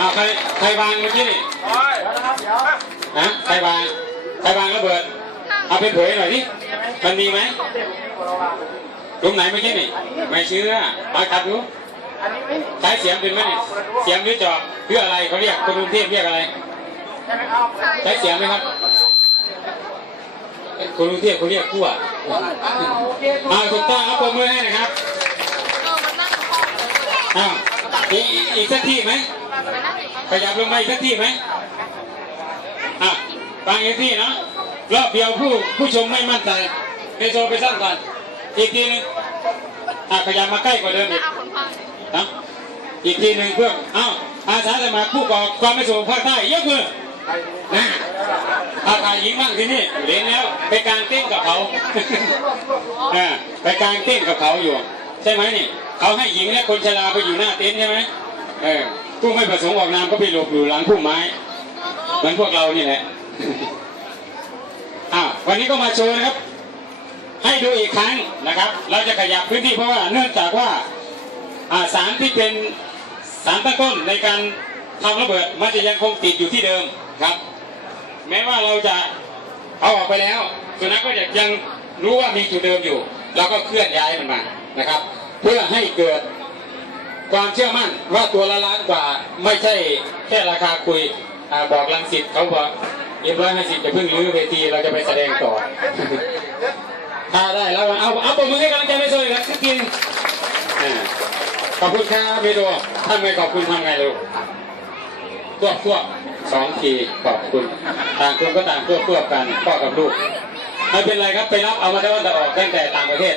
เอาใครใครวางเมื่อกี้นี่ฮะใครวางใครวางระเบิด เอาไปเผยหน่อยดิมันมีไหมตรงไหนเมื่อกี้นี่ ไม่เชื่อเอาขัดดูใช้เสียงเป็นไหมนี่เสียงหรือจอบเพื่ออะไรเขาเรียกคนกรุงเทพเรียกอะไร ใช้เสียงไหมครับคนกรุงเทพเขาเรียกขั้วเอาถูกต้องครับปรบมือให้นะครับเออมันนั่งห้องเลยอ้าวอีกอีกอีกสักที่ไหมมันนั่งอยู่ ข้างขยับลงมาอีกสักที่ไหมอะฟังอีกที่เนาะรอบเดียวผู้ผู้ชมไม่มั่นใจในโซไปสร้างก่อน อีกทีหนึงอะขยับมาใกล้กว่าเดิมอีกเอาขนพังนะอีกทีหนึ่งเพื่อเอ้าอาสาสมัครผู้ก่อความไม่สงบภาคใต้ยกมือนะอาถ่ายหญิงบ้างที่นี่เรียนแล้วไปกลางเต้นกับเขาเออไปกลางเต้นกับเขาอยู่ ใช่ไหมนี่เขาให้หญิงและคนชราไปอยู่หน้าเต็นท์ใช่ไหมเออ ผู้ไม่ประสงค์ออกนามก็ไปหลบอยู่หลังพุ่มไม้เหมือนพวกเรานี่แหละอ้าววันนี้ก็มาโชว์นะครับ ให้ดูอีกครั้งนะครับ เราจะขยับพื้นที่เพราะว่าเนื่องจากว่าอ่าสารที่เป็นสารตั้งต้นในการทำระเบิดมันจะยังคงติดอยู่ที่เดิมครับ แม้ว่าเราจะเอาออกไปแล้วสุนัขก็ยังรู้ว่ามีจุดเดิมอยู่ เราก็เคลื่อนย้ายมันมานะครับ เพื่อให้เกิด ความเชื่อมั่นว่าตัวละล้านกว่าไม่ใช่แค่ราคาคุยอบอกลังสิตเขาบอกเอ็มร้อยห้าสิบจะเพิ่งรื้อเวทีเราจะไปแสดงต่อ ถ้าได้แล้วเอาเอาปมมือให้กำลังใจไม่โซ่ครับกินอ่าขอบคุณครับเมโดทำไงขอบคุณทำไงลูกควบควสองทีขอบคุณ ต่างคนก็ต่างควบควกันพ่อกับลูกไม่เป็นไรครับไปรับเอามาได้ว่าจะออกตั้งแต่ต่างประเทศ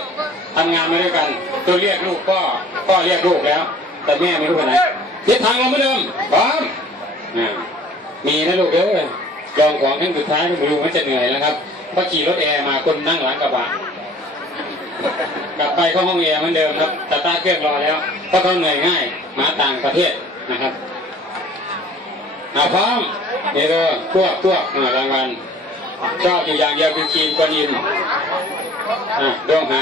ทำงานมาด้วยกันตัวเรียกลูกก็ก็เรียกลูกแล้ว แต่แม่ไม่รู้ไปไหนทิศทางเราเหมือนเดิมพร้อมมีนะลูกเอ้ยลองของครั้งสุดท้ายดูมันจะเหนื่อยแล้วครับเพราะขี่รถแอร์มาคนนั่งหลังกระบะกลับไปเข้าห้องแอร์เหมือนเดิมครับต่ตาเครื่องรอแล้วเพราะเขาเหนื่อยง่ายมาต่างประเทศนะครับอาพร้อมนี่เลยพวกพวกอ่ารางวัลชอบอยู่อย่างเดียวคือครีมกวนอินอะดวงหา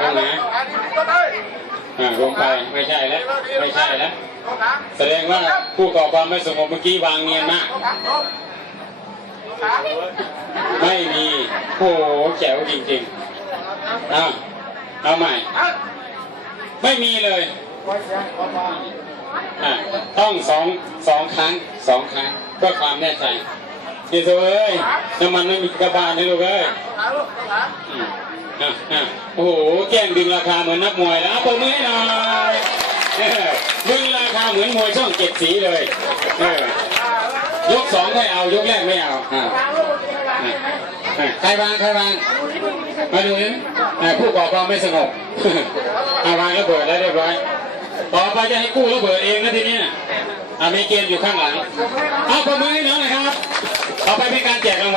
ดวงหา อ่าลงไปไม่ใช่แล้วไม่ใช่แล้วแสดงว่าผู้ก่อความไม่สงบเมื่อกี้วางเนียนมาก ไม่มีโอ้โหแจ๋วจริงๆเอาเอาใหม่ ไม่มีเลยต้องสองสองครั้งสองครั้งเพื่อความแน่ใจนี่เถอะเอ้ยน้ำมันไม่มีกระบาลเลยลูกเอ้ย โอ้โห แก้งดึงราคาเหมือนนักมวยแล้วเอาปมือให้หน่อยดึงราคาเหมือนมวยช่องเจ็ดสีเลยยกสองไม่เอา ยกแรกไม่เอาใครวางใครวาง มาดูนี่ผู้ก่อความไม่สงบอาวางระเบิดแล้วเรียบร้อย ต่อไปจะให้กู้ระเบิดเองนะทีนี้อะมีเกมอยู่ข้างหลัง เอาประมือให้น้องหน่อยครับ ต่อไปเป็นการแจกรางวัล